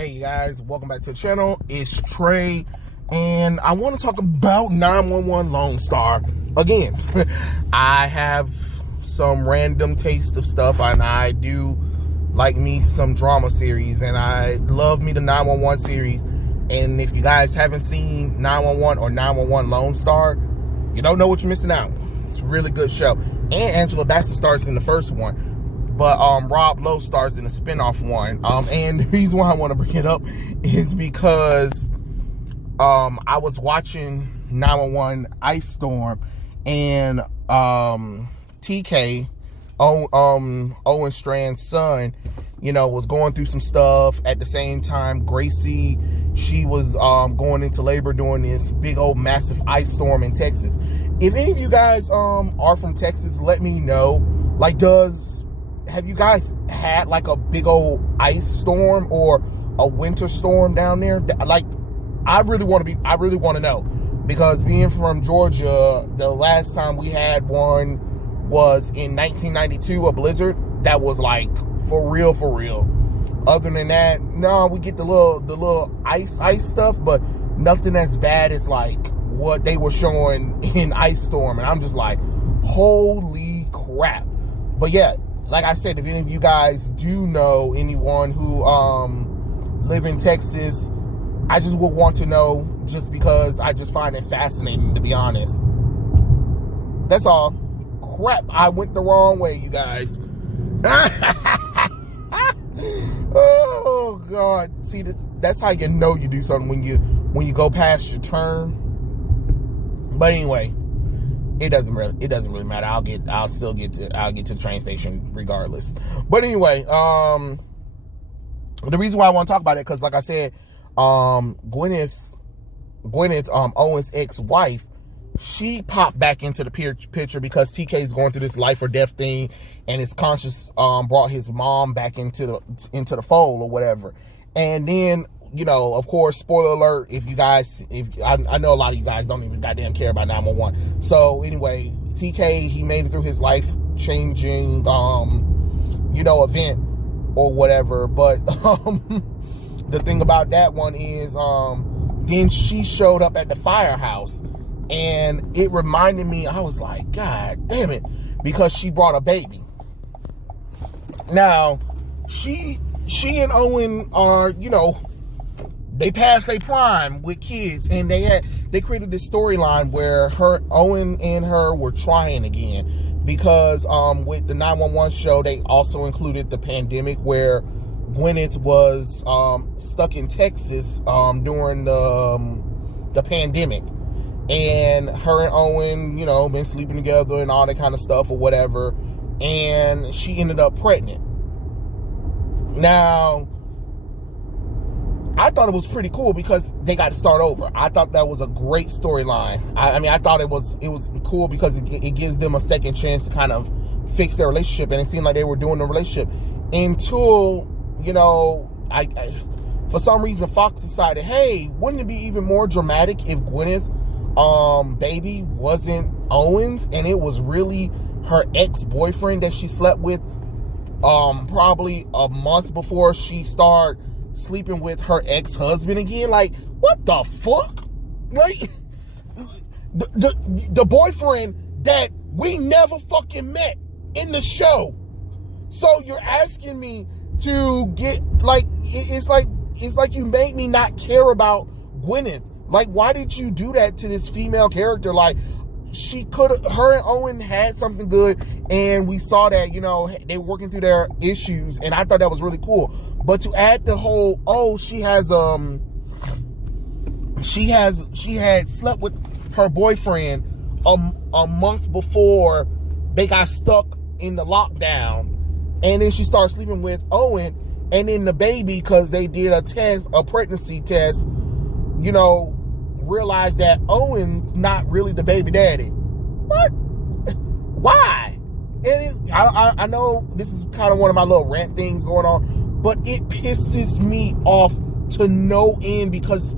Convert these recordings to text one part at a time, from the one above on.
Hey guys, welcome back to the channel. It's Trey, and I want to talk about 911 Lone Star again. I have some random taste of stuff, and I do like me some drama series, and I love me the 911 series. And if you guys haven't seen 911 or 911 Lone Star, you don't know what you're missing out. It's a really good show. And Angela Bassett starts in the first one, but Rob Lowe stars in a spinoff one. And the reason why I want to bring it up is because I was watching 911 Ice Storm, and TK, Owen Strand's son, was going through some stuff. At the same time, Gracie, she was going into labor during this big old massive ice storm in Texas. If any of you guys are from Texas, let me know. Have you guys had like a big old ice storm or a winter storm down there? I really want to know, because being from Georgia, the last time we had one was in 1992, a blizzard that was like for real. Other than that, no, we get the little ice stuff, but nothing as bad as like what they were showing in Ice Storm. And I'm just like, holy crap. But yeah, like I said, if any of you guys do know anyone who live in Texas, I just would want to know, just because I just find it fascinating, to be honest. That's all. Crap, I went the wrong way, you guys. Oh God. See, that's how you know you do something, when you go past your turn. But anyway, it doesn't really matter. I'll get to the train station regardless. But anyway, the reason why I want to talk about it, because like I said, Gwyneth's Owen's ex-wife, she popped back into the picture because TK is going through this life or death thing, and his conscience brought his mom back into the fold or whatever. And then, of course, spoiler alert, I know a lot of you guys don't even goddamn care about 911. So anyway, TK, he made it through his life-changing, event or whatever. But the thing about that one is, then she showed up at the firehouse, and it reminded me, I was like, God damn it, because she brought a baby. Now, she and Owen are, they passed their prime with kids, and they created this storyline where Owen and her were trying again, because with the 911 show, they also included the pandemic where Gwyneth was stuck in Texas during the pandemic, and her and Owen, been sleeping together and all that kind of stuff or whatever, and she ended up pregnant. Now, I thought it was pretty cool because they got to start over. I thought that was a great storyline. I thought it was cool because it gives them a second chance to kind of fix their relationship, and it seemed like they were doing the relationship until, for some reason Fox decided, hey, wouldn't it be even more dramatic if Gwyneth's baby wasn't Owen's, and it was really her ex-boyfriend that she slept with probably a month before she started sleeping with her ex-husband again? Like, what the fuck? Like, the boyfriend that we never fucking met in the show. So you're asking me to get, like, it's like you made me not care about Gwyneth. Like, why did you do that to this female character? Like, her and Owen had something good, and we saw that, they were working through their issues, and I thought that was really cool. But to add the whole, she had slept with her boyfriend a month before they got stuck in the lockdown, and then she started sleeping with Owen, and then the baby, because they did a pregnancy test, realized that Owen's not really the baby daddy. What? Why? And I know this is kind of one of my little rant things going on, but it pisses me off to no end, because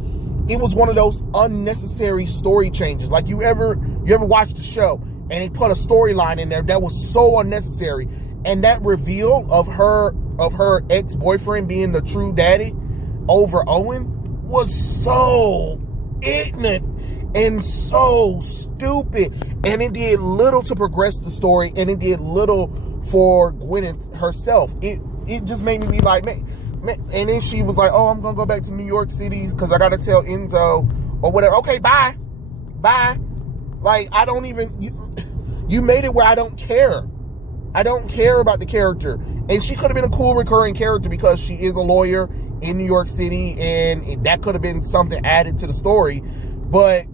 it was one of those unnecessary story changes. Like, you ever watch the show and they put a storyline in there that was so unnecessary, and that reveal of her ex-boyfriend being the true daddy, over Owen was so ignorant and so stupid, and it did little to progress the story, and it did little for Gwyneth herself. It just made me be like, man. And then she was like, oh, I'm gonna go back to New York City because I gotta tell Enzo or whatever. Okay, bye. Like, I don't even, you made it where I don't care. I don't care about the character. And she could have been a cool recurring character because she is a lawyer in New York City, and that could have been something added to the story. But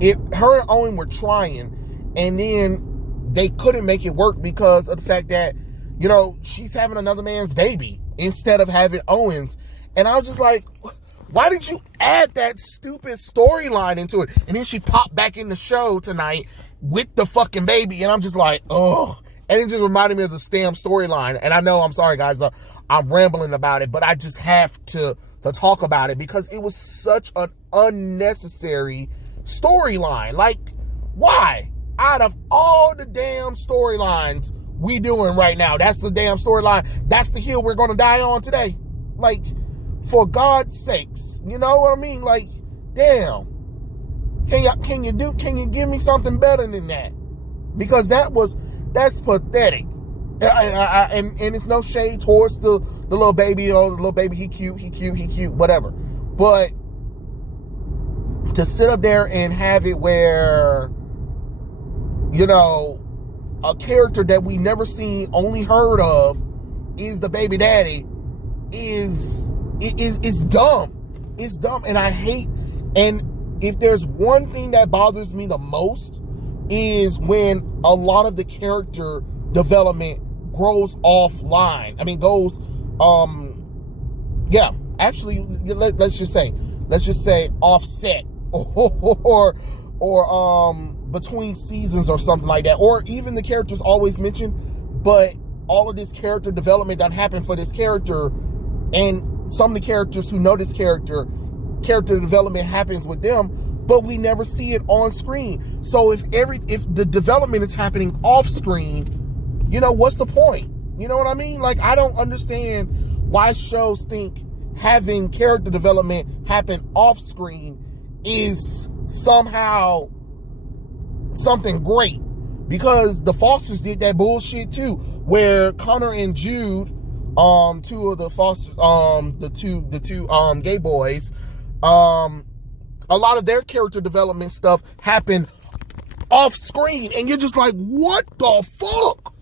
if her and Owen were trying, and then they couldn't make it work because of the fact that, you know, she's having another man's baby instead of having Owen's. And I was just like, why did you add that stupid storyline into it? And then she popped back in the show tonight with the fucking baby. And I'm just like, oh. And it just reminded me of the Stamp storyline. And I know, I'm sorry, guys, I'm rambling about it, but I just have to talk about it because it was such an unnecessary storyline. Like, why? Out of all the damn storylines we doing right now, that's the damn storyline. That's the hill we're going to die on today. Like, for God's sakes, you know what I mean? Like, damn. Can you give me something better than that? Because that's pathetic. And it's no shade towards the little baby, or the little baby, he cute, whatever. But to sit up there and have it where, you know, a character that we never seen, only heard of, is the baby daddy, is dumb. It's dumb, and I hate. And if there's one thing that bothers me the most, is when a lot of the character development grows offline. I mean, goes, actually, let's just say offset, or between seasons or something like that, or even the characters always mentioned, but all of this character development doesn't happen for this character, and some of the characters who know this character development happens with them, but we never see it on screen. So if the development is happening off screen, you know, what's the point? You know what I mean? Like, I don't understand why shows think having character development happen off screen is somehow something great, because the Fosters did that bullshit too, where Connor and Jude, two of the Fosters, the two gay boys, a lot of their character development stuff happened off screen, and you're just like, what the fuck?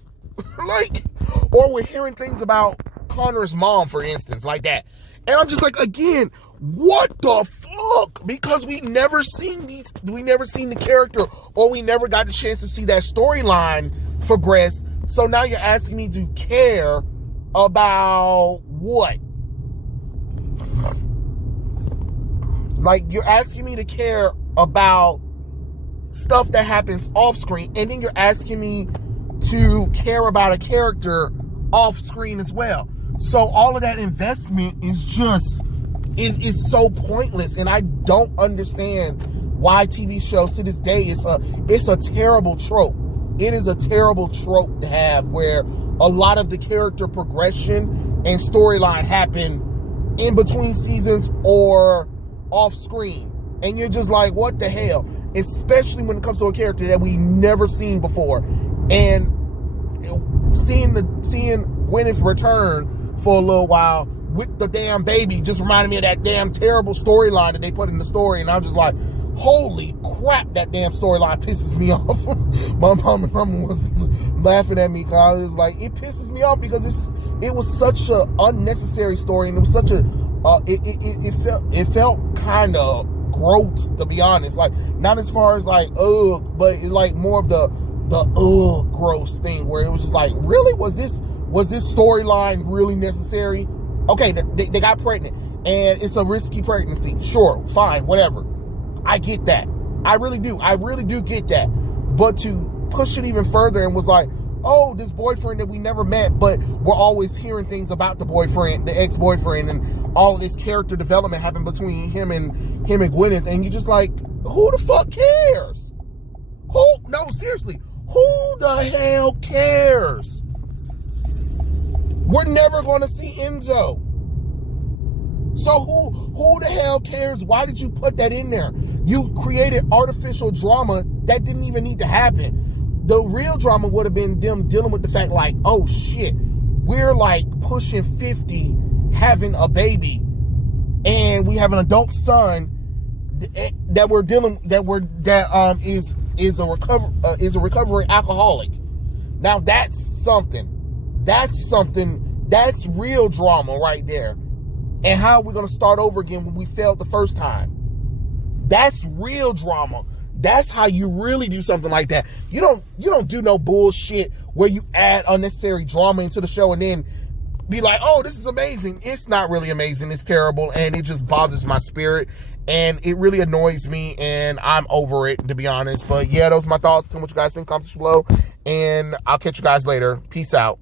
Like, or we're hearing things about Connor's mom, for instance, like that. And I'm just like, again, what the fuck? Because we never seen the character, or we never got the chance to see that storyline progress. So now you're asking me to care about what? Like, you're asking me to care about stuff that happens off screen, and then you're asking me to care about a character off screen as well. So all of that investment is just is so pointless, and I don't understand why TV shows to this day, it's a terrible trope. It is a terrible trope to have, where a lot of the character progression and storyline happen in between seasons or off screen, and you're just like, what the hell? Especially when it comes to a character that we never seen before, and seeing Gwyneth's return for a little while with the damn baby just reminded me of that damn terrible storyline that they put in the story, and I'm just like, holy crap, that damn storyline pisses me off. My mom was laughing at me because I was like, it pisses me off because it was such a unnecessary story, and it was such a it felt kind of gross, to be honest. Like, not as far as like ugh, but it's like more of the ugh gross thing, where it was just like, really, was this storyline really necessary? Okay, they got pregnant, and it's a risky pregnancy. Sure, fine, whatever. I get that. I really do get that. But to push it even further and was like, oh, this boyfriend that we never met, but we're always hearing things about the boyfriend, the ex-boyfriend, and all of this character development happened between him and Gwyneth, and you're just like, who the fuck cares? No, seriously, who the hell cares? We're never going to see Enzo. So who the hell cares? Why did you put that in there? You created artificial drama that didn't even need to happen. The real drama would have been them dealing with the fact like, oh shit, we're like pushing 50, having a baby, and we have an adult son is a recovering alcoholic. Now that's something. That's real drama right there. And how are we going to start over again when we failed the first time? That's real drama. That's how you really do something like that. You don't do no bullshit where you add unnecessary drama into the show and then be like, oh, this is amazing. It's not really amazing. It's terrible. And it just bothers my spirit. And it really annoys me. And I'm over it, to be honest. But yeah, those are my thoughts. Tell me what you guys think. Comments below. And I'll catch you guys later. Peace out.